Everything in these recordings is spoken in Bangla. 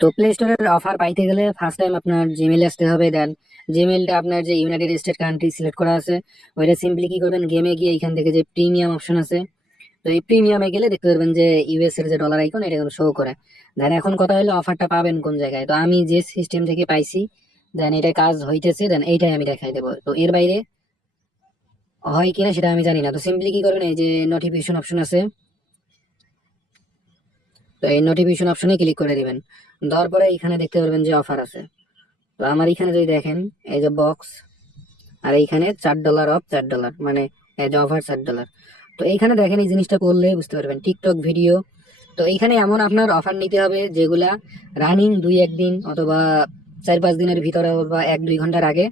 তো প্লে স্টোরের অফার পাইতে গেলে ফার্স্ট টাইম আপনার জিমেইল আসতে হবে। দেন জিমেইলটা আপনার যে ইউনাইটেড স্টেট কান্ট্রি সিলেক্ট করা আছে ওইটা সিম্পলি কি করবেন, গেমে গিয়ে এখান থেকে যে প্রিমিয়াম অপশন আছে, তো এই প্রিমিয়ামে গেলে দেখতে পারবেন যে ইউএস এর যে ডলার আইকন এটা কিন্তু শো করে। দেন এখন কথা হলো অফারটা পাবেন কোন জায়গায়। তো আমি যে সিস্টেম থেকে পাইছি, দেন এটা কাজ হইতেছে, দেন এইটাই আমি দেখাই দেবো। তো এর বাইরে হয় কিনা সেটা আমি জানি না। তো সিম্পলি কি করবেন, এই যে নোটিফিকেশন অপশন আছে, তো এই নোটিফিকেশন অপশনে ক্লিক করে দিবেন। দেওয়ার পরে এখানে দেখতে পারবেন যে অফার আছে। তো আমার এখানে যদি দেখেন, এই যে বক্স, আর এইখানে $4 অফ $4, মানে এই যে অফার $4। তো এইখানে দেখেন এই জিনিসটা করলে বুঝতে পারবেন টিকটক ভিডিও। তো এইখানে এমন আপনার অফার নিতে হবে যেগুলা রানিং 2-1 দিন অথবা 4-5 দিনের ভিতরে বা 1-2 ঘন্টার আগে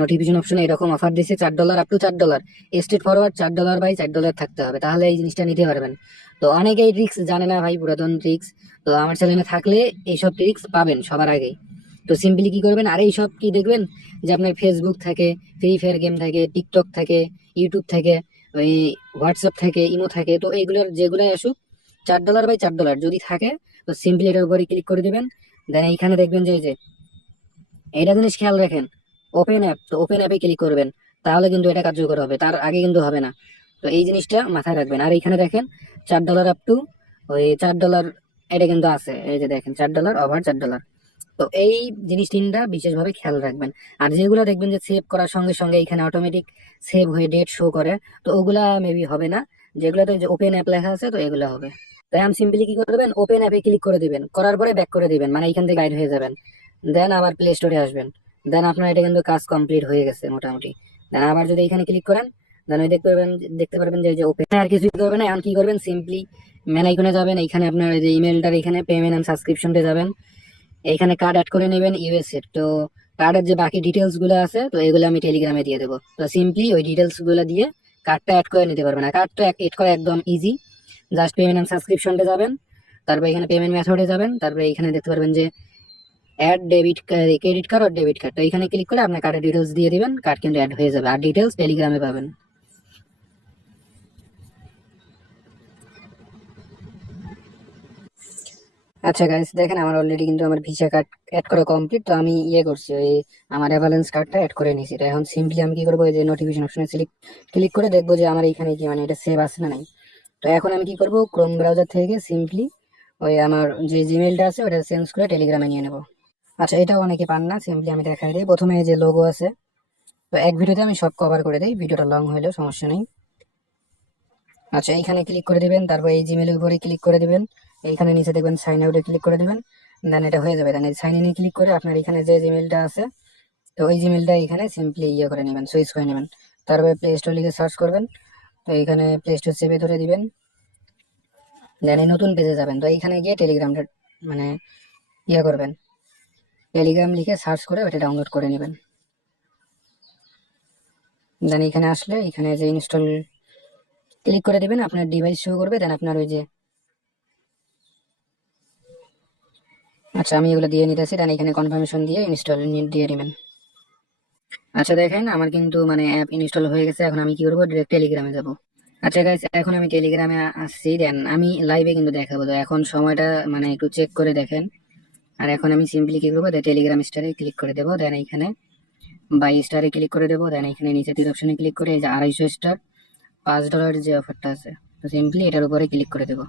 নোটিফিকেশন অপশনে এরকম অফার দিচ্ছে $4 up to $4, straight forward $4 by $4 থাকতে হবে, তাহলে এই জিনিসটা নিতে পারবেন। তো অনেকেই ট্রিক্স জানে না ভাই, পুরাতন ট্রিক্স। তো আমার চ্যানেলে থাকলে এইসব ট্রিক্স পাবেন সবার আগেই। তো সিম্পলি কি করবেন, আর এইসব কি দেখবেন যে আপনার ফেসবুক থাকে, ফ্রি ফায়ার গেম থাকে, টিকটক থাকে, ইউটিউব থাকে, ওই হোয়াটসঅ্যাপ থাকে, ইমো থাকে, তো এইগুলোর যেগুলাই আসুক $4 বাই $4 যদি থাকে, তো সিম্পলি এটার উপরে ক্লিক করে দিবেন। দেন এইখানে দেখবেন যে এই যে এটা জিনিস খেয়াল রাখেন, ওপেন অ্যাপ, তো ওপেন অ্যাপে ক্লিক করবেন, তাহলে কিন্তু এটা কার্যকর হবে, তার আগে কিন্তু হবে না। তো এই জিনিসটা মাথায় রাখবেন। আর এইখানে দেখেন $4 আপ টু ওই $4, এটা কিন্তু আছে, এই যে দেখেন $4 ওভার $4। তো এই জিনিস তিনটা বিশেষভাবে খেয়াল রাখবেন। আর যেগুলো দেখবেন যে সেভ করার সঙ্গে সঙ্গে এখানে অটোমেটিক সেভ হয়ে ডেট শো করে, তো ওগুলা মেবি হবে না। যেগুলোতে যে ওপেন অ্যাপ লেখা আছে তো এগুলো হবে। তাই আমি সিম্পলি কি করবেন, ওপেন অ্যাপে ক্লিক করে দিবেন, করার পরে ব্যাক করে দিবেন, মানে এখান থেকে গাইড হয়ে যাবেন। দেন আবার প্লে স্টোরে আসবেন। দেন আপনার এটা কিন্তু কাজ কমপ্লিট হয়ে গেছে মোটামুটি। দেন আবার যদি এখানে ক্লিক করেন, দেন ওই দেখতে পারবেন যে এই যে ওপেন, আর কিছুই করবেন না। এখন কি করবেন, সিম্পলি মেন আইকনে যাবেন, এখানে আপনার এই যে ইমেলটার এখানে পেমেন্ট এন্ড সাবস্ক্রিপশনতে যাবেন, এইখানে কার্ড অ্যাড করে নেবেন ইউএস এর। তো কার্ডের যে বাকি ডিটেলস গুলো আছে তো এগুলো আমি টেলিগ্রামে দিয়ে দেবো। তো সিম্পলি ওই ডিটেলস গুলো দিয়ে কার্ডটা অ্যাড করে নিতে পারবেন। আর কার্ডটা অ্যাড করা একদম ইজি। জাস্ট পেমেন্ট এন্ড সাবস্ক্রিপশনতে যাবেন, তারপরে এখানে পেমেন্ট মেথডে যাবেন, তারপরে এখানে দেখতে পারবেন যে অ্যাড ডেবিট ক্রেডিট কার্ড আর ডেবিট কার্ড, তো এখানে ক্লিক করে আপনার কার্ডের ডিটেলস দিয়ে দিবেন, কার্ড কিন্তু অ্যাড হয়ে যাবে। আর ডিটেলস টেলিগ্রামে পাবেন। আচ্ছা গাইস, দেখেন আমার অলরেডি কিন্তু আমার ভিসা কার্ড অ্যাড করা কমপ্লিট। তো আমি ইয়ে করছি, ওই আমার অ্যাভালেন্স কার্ডটা অ্যাড করে নিয়েছি। তো এখন সিম্পলি আমি কি করবো, এই যে নোটিফিকেশন অপশনে ক্লিক করে দেখবো যে আমার এখানে কি মানে এটা সেভ আছে না নাই। তো এখন আমি কি করবো, ক্রোম ব্রাউজার থেকে সিম্পলি ওই আমার যে জিমেলটা আছে ওটা চেঞ্জ করে টেলিগ্রামে নিয়ে নেবো। আচ্ছা, এটাও অনেকে পান না, সিম্পলি আমি দেখাই দিই। প্রথমে এই যে লোগো আছে, তো এক ভিডিওতে আমি সব কভার করে দিই, ভিডিওটা লং হলেও সমস্যা নেই। আচ্ছা, এইখানে ক্লিক করে দিবেন, তারপর এই জিমেলের উপরে ক্লিক করে দিবেন, এইখানে নিচে দেখবেন সাইন আউটে ক্লিক করে দিবেন। দেন এটা হয়ে যাবে। দেন এই সাইন ইনে ক্লিক করে আপনার এখানে যে জিমেলটা আছে, তো ওই জিমেলটা এখানে সিম্পলি ইয়ে করে নেবেন, সুইচ করে নেবেন। তারপরে প্লে স্টোর লিখে সার্চ করবেন, তো এইখানে প্লে স্টোর চেপে ধরে দিবেন। দেন এই নতুন পেজে যাবেন, তো এইখানে গিয়ে টেলিগ্রামটা মানে ইয়ে করবেন, টেলিগ্রাম লিখে সার্চ করে ওটা ডাউনলোড করে নেবেন। দেন এখানে আসলে এখানে যে ইনস্টল ক্লিক করে দিবেন, আপনার ডিভাইস শো করবে। দেন আপনার ওই যে, আচ্ছা আমি এগুলো দিয়ে নিতেছি, দেন এখানে কনফার্মেশন দিয়ে ইনস্টল দিয়ে দিবেন। আচ্ছা দেখেন আমার কিন্তু মানে অ্যাপ ইনস্টল হয়ে গেছে। এখন আমি কি করবো, ডিরেক্ট টেলিগ্রামে যাব। আচ্ছা গাইস, এখন আমি টেলিগ্রামে আসছি। দেন আমি লাইভে কিন্তু দেখাবো। তো এখন সময়টা মানে একটু চেক করে দেখেন। আর এখন আমি সিম্পলি কি করবো, টেলিগ্রাম স্টারে ক্লিক করে দেবো। দেন এখানে বাই স্টারে ক্লিক করে দেবো। দেন এখানে নিচে তীর অপশনে ক্লিক করে এই যে 250 স্টার $5 যে অফারটা আছে, তো সিম্পলি এটার উপরে ক্লিক করে দেবো।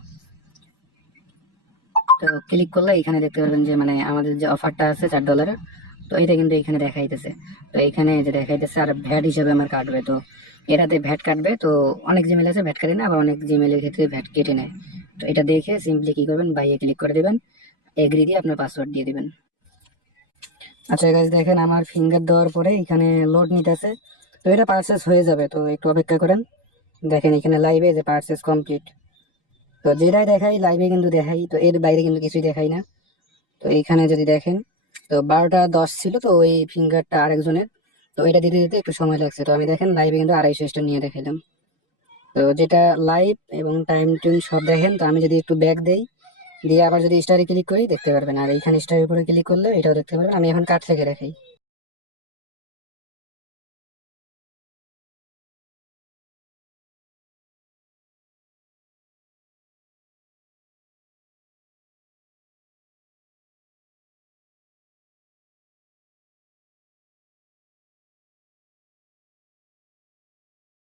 তো ক্লিক করলে এখানে দেখতে পারবেন যে মানে আমাদের যে অফারটা আছে $4, তো এটা কিন্তু এখানে দেখাইতেছে। তো এখানে যে দেখাইতেছে আর ভ্যাট হিসেবে আমার কাটবে, তো এটাতে ভ্যাট কাটবে। তো অনেক জিমেল আছে ভ্যাট কাটে না, আবার অনেক জিমেলের ক্ষেত্রে ভ্যাট কেটে নেয়। তো এটা দেখে সিম্পলি কি করবেন, বাইয়ে ক্লিক করে দেবেন, এগ্রি দিয়ে আপনার পাসওয়ার্ড দিয়ে দিবেন। আচ্ছা গাইস, দেখেন আমার ফিঙ্গার দেওয়ার পরে এখানে লোড নিতেছে, তো এটা পারচেস হয়ে যাবে, তো একটু অপেক্ষা করেন। দেখেন এখানে লাইভে যে পারচেস কমপ্লিট, তো যেটাই দেখাই লাইভে কিন্তু দেখাই, তো এর বাইরে কিন্তু কিছুই দেখাই না। তো এইখানে যদি দেখেন, তো 12টা 10 ছিল, তো ওই ফিঙ্গারটা আরেকজনের, তো এটা দিতে দিতে একটু সময় লাগছে। তো আমি দেখেন লাইভে কিন্তু 250 স্টার নিয়ে দেখাইলাম। তো যেটা লাইভ এবং টাইম টুন সব দেখেন। তো আমি যদি একটু ব্যাক দেই, দিয়ে আবার যদি স্টারে ক্লিক করি দেখতে পারবেন। আর এইখানে স্টারের উপরে ক্লিক করলে এটাও দেখতে পারবেন। আমি এখন কার্ড থেকে দেখাই।